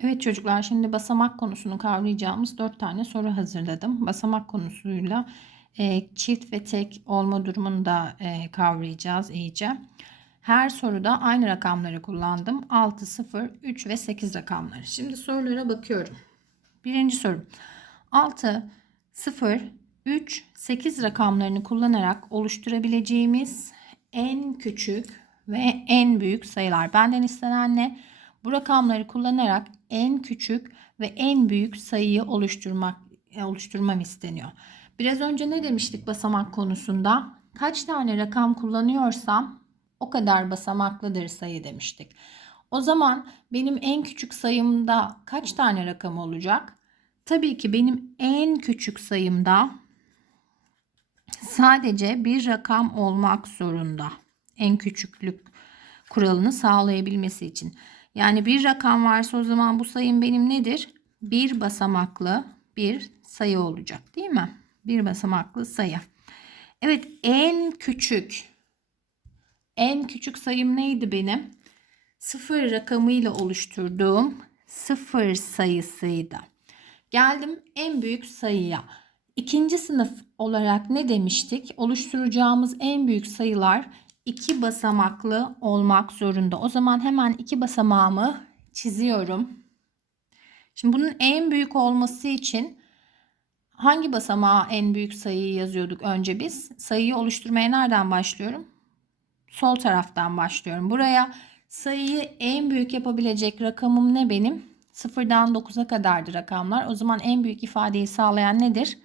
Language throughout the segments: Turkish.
Evet çocuklar şimdi basamak konusunu kavrayacağımız 4 tane soru hazırladım. Basamak konusuyla e, çift ve tek olma durumunu da e, kavrayacağız iyice. Her soruda aynı rakamları kullandım. 6, 0, 3 ve 8 rakamları. Şimdi sorulara bakıyorum. Birinci soru. 6, 0, 3, 8 rakamlarını kullanarak oluşturabileceğimiz en küçük ve en büyük sayılar. Benden istenen ne? Bu rakamları kullanarak en küçük ve en büyük sayıyı oluşturmak e, oluşturmam isteniyor. Biraz önce ne demiştik basamak konusunda? Kaç tane rakam kullanıyorsam o kadar basamaklıdır sayı demiştik. O zaman benim en küçük sayımda kaç tane rakam olacak? Tabii ki benim en küçük sayımda sadece bir rakam olmak zorunda. En küçüklük kuralını sağlayabilmesi için. Yani bir rakam varsa o zaman bu sayım benim nedir? Bir basamaklı bir sayı olacak değil mi? Bir basamaklı sayı. Evet en küçük en küçük sayım neydi benim? Sıfır rakamıyla oluşturduğum sıfır sayısıydı. Geldim en büyük sayıya. İkinci sınıf olarak ne demiştik? Oluşturacağımız en büyük sayılar iki basamaklı olmak zorunda. O zaman hemen iki basamağımı çiziyorum. Şimdi bunun en büyük olması için hangi basamağa en büyük sayıyı yazıyorduk önce biz? Sayıyı oluşturmaya nereden başlıyorum? Sol taraftan başlıyorum. Buraya sayıyı en büyük yapabilecek rakamım ne benim? Sıfırdan 9'a kadardır rakamlar. O zaman en büyük ifadeyi sağlayan nedir?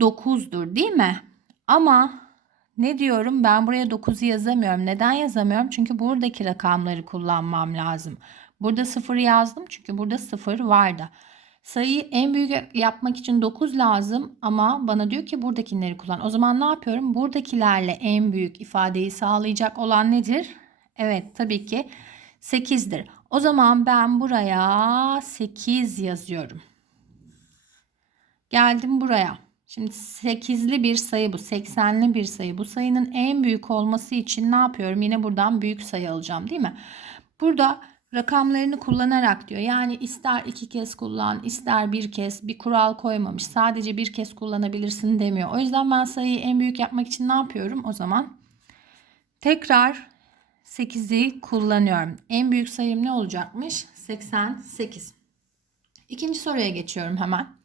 9'dur değil mi? Ama ne diyorum? Ben buraya 9'u yazamıyorum. Neden yazamıyorum? Çünkü buradaki rakamları kullanmam lazım. Burada 0 yazdım çünkü burada 0 vardı. Sayıyı en büyük yapmak için 9 lazım ama bana diyor ki buradakileri kullan. O zaman ne yapıyorum? Buradakilerle en büyük ifadeyi sağlayacak olan nedir? Evet tabii ki 8'dir. O zaman ben buraya 8 yazıyorum. Geldim buraya. Şimdi 8'li bir sayı bu. 80'li bir sayı. Bu sayının en büyük olması için ne yapıyorum? Yine buradan büyük sayı alacağım değil mi? Burada rakamlarını kullanarak diyor. Yani ister iki kez kullan, ister bir kez bir kural koymamış. Sadece bir kez kullanabilirsin demiyor. O yüzden ben sayıyı en büyük yapmak için ne yapıyorum o zaman? Tekrar 8'i kullanıyorum. En büyük sayım ne olacakmış? 88. İkinci soruya geçiyorum hemen.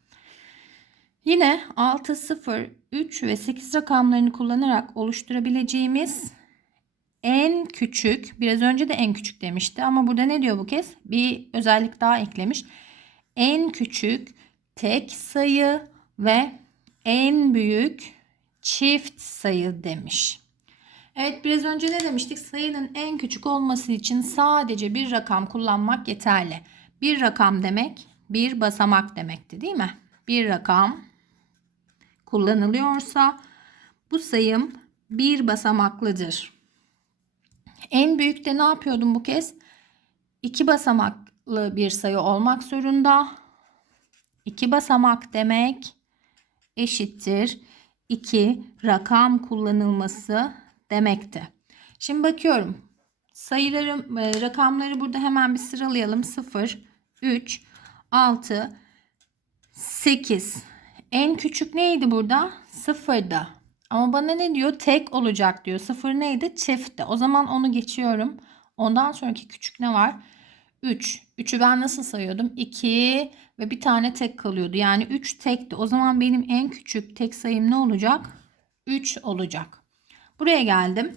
Yine 6, 0, 3 ve 8 rakamlarını kullanarak oluşturabileceğimiz en küçük, biraz önce de en küçük demişti ama burada ne diyor bu kez? Bir özellik daha eklemiş. En küçük tek sayı ve en büyük çift sayı demiş. Evet biraz önce ne demiştik? Sayının en küçük olması için sadece bir rakam kullanmak yeterli. Bir rakam demek bir basamak demekti değil mi? Bir rakam kullanılıyorsa bu sayım bir basamaklıdır. En büyük de ne yapıyordum bu kez? İki basamaklı bir sayı olmak zorunda. İki basamak demek eşittir. iki rakam kullanılması demekti. Şimdi bakıyorum. Sayılarım, e, rakamları burada hemen bir sıralayalım. 0, 3, 6, 8. En küçük neydi burada? Sıfırda. Ama bana ne diyor? Tek olacak diyor. Sıfır neydi? Çiftti. O zaman onu geçiyorum. Ondan sonraki küçük ne var? 3. 3'ü ben nasıl sayıyordum? 2 ve bir tane tek kalıyordu. Yani 3 tekti. O zaman benim en küçük tek sayım ne olacak? 3 olacak. Buraya geldim.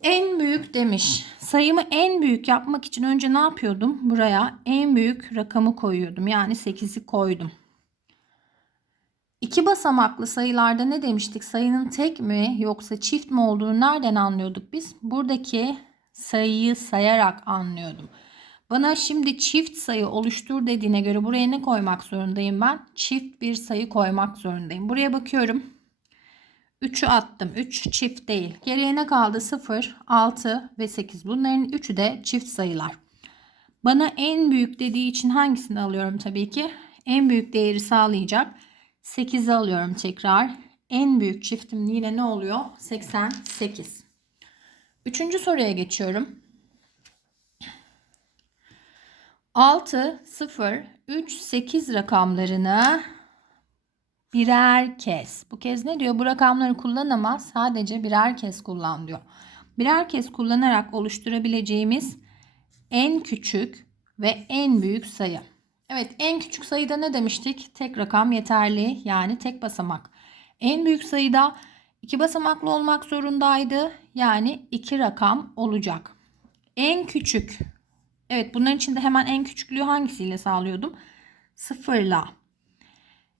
En büyük demiş. Sayımı en büyük yapmak için önce ne yapıyordum? Buraya en büyük rakamı koyuyordum. Yani 8'i koydum. İki basamaklı sayılarda ne demiştik? Sayının tek mi yoksa çift mi olduğunu nereden anlıyorduk biz? Buradaki sayıyı sayarak anlıyordum. Bana şimdi çift sayı oluştur dediğine göre buraya ne koymak zorundayım ben? Çift bir sayı koymak zorundayım. Buraya bakıyorum. 3'ü attım. 3 çift değil. Geriye ne kaldı? 0, 6 ve 8. Bunların üçü de çift sayılar. Bana en büyük dediği için hangisini alıyorum tabii ki? En büyük değeri sağlayacak 8'i alıyorum tekrar. En büyük çiftim yine ne oluyor? 88. Üçüncü soruya geçiyorum. 6, 0, 3, 8 rakamlarını birer kez. Bu kez ne diyor? Bu rakamları kullanamaz. Sadece birer kez kullan diyor. Birer kez kullanarak oluşturabileceğimiz en küçük ve en büyük sayı. Evet en küçük sayıda ne demiştik? Tek rakam yeterli yani tek basamak. En büyük sayıda iki basamaklı olmak zorundaydı. Yani iki rakam olacak. En küçük. Evet bunların içinde hemen en küçüklüğü hangisiyle sağlıyordum? Sıfırla.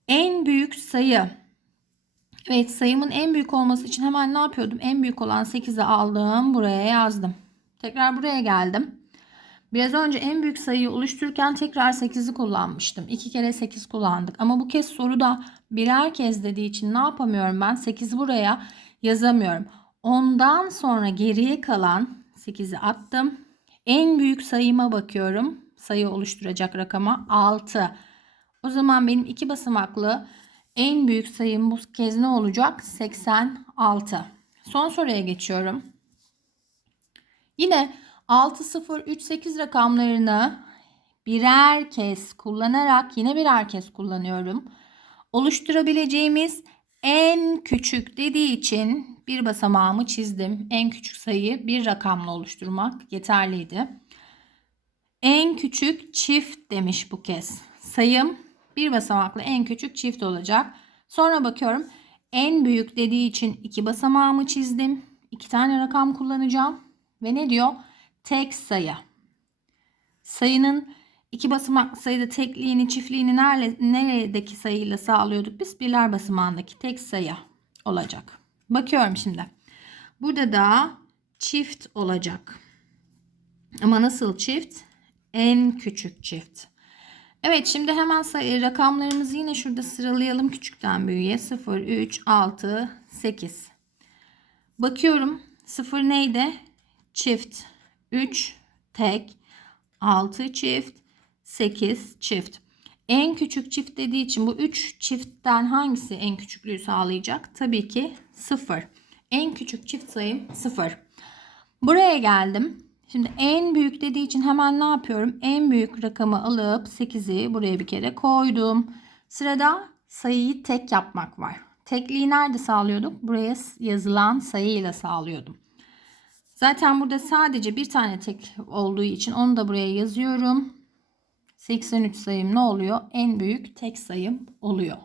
En büyük sayı. Evet sayımın en büyük olması için hemen ne yapıyordum? En büyük olan 8'i aldım. Buraya yazdım. Tekrar buraya geldim. Biraz önce en büyük sayıyı oluştururken tekrar 8'i kullanmıştım. 2 kere 8 kullandık. Ama bu kez soruda birer kez dediği için ne yapamıyorum ben? 8'i buraya yazamıyorum. Ondan sonra geriye kalan 8'i attım. En büyük sayıma bakıyorum. Sayı oluşturacak rakama 6. O zaman benim iki basamaklı en büyük sayım bu kez ne olacak? 86. Son soruya geçiyorum. Yine 6, 0, 3, 8 rakamlarını birer kez kullanarak yine birer kez kullanıyorum. Oluşturabileceğimiz en küçük dediği için bir basamağımı çizdim. En küçük sayıyı bir rakamla oluşturmak yeterliydi. En küçük çift demiş bu kez. Sayım bir basamaklı en küçük çift olacak. Sonra bakıyorum en büyük dediği için iki basamağımı çizdim. İki tane rakam kullanacağım. Ve ne diyor? Tek sayı. Sayının iki basamaklı sayıda tekliğini, çiftliğini nerede, neredeki sayıyla sağlıyorduk? Biz birler basamağındaki tek sayı olacak. Bakıyorum şimdi. Burada da çift olacak. Ama nasıl çift? En küçük çift. Evet şimdi hemen sayı, rakamlarımızı yine şurada sıralayalım küçükten büyüğe. 0, 3, 6, 8. Bakıyorum 0 neydi? Çift. 3 tek. 6 çift. 8 çift. En küçük çift dediği için bu 3 çiftten hangisi en küçüklüğü sağlayacak? Tabii ki 0. En küçük çift sayım 0. Buraya geldim. Şimdi en büyük dediği için hemen ne yapıyorum? En büyük rakamı alıp 8'i buraya bir kere koydum. Sırada sayıyı tek yapmak var. Tekliği nerede sağlıyorduk? Buraya yazılan sayıyla sağlıyordum. Zaten burada sadece bir tane tek olduğu için onu da buraya yazıyorum. 83 sayım ne oluyor? En büyük tek sayım oluyor.